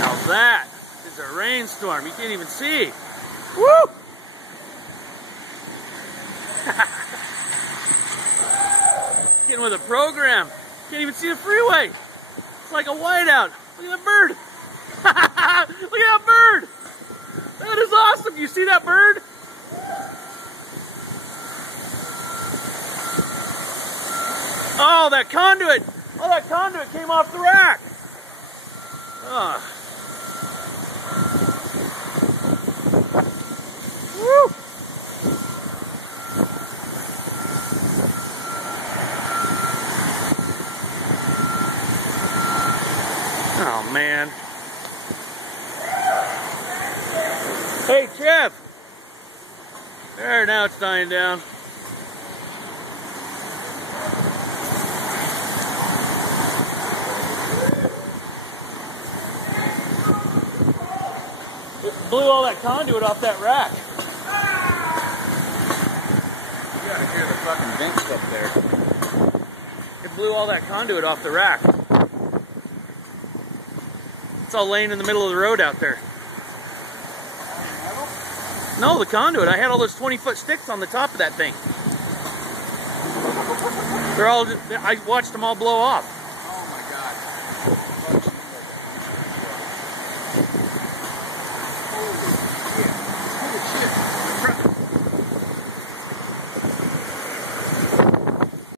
How's that? It's a rainstorm. You can't even see. Woo! Getting with a program. Can't even see the freeway. It's like a whiteout. Look at that bird. Look at that bird. That is awesome. You see that bird? Oh, that conduit. Oh, that conduit came off the rack. Oh. Woo. Oh, man. Hey, Jeff. There, now it's dying down. It blew all that conduit off that rack. You gotta hear the fucking vents up there. It blew all that conduit off the rack. It's all laying in the middle of the road out there. No, the conduit. I had all those 20-foot sticks on the top of that thing. They're all just, I watched them all blow off.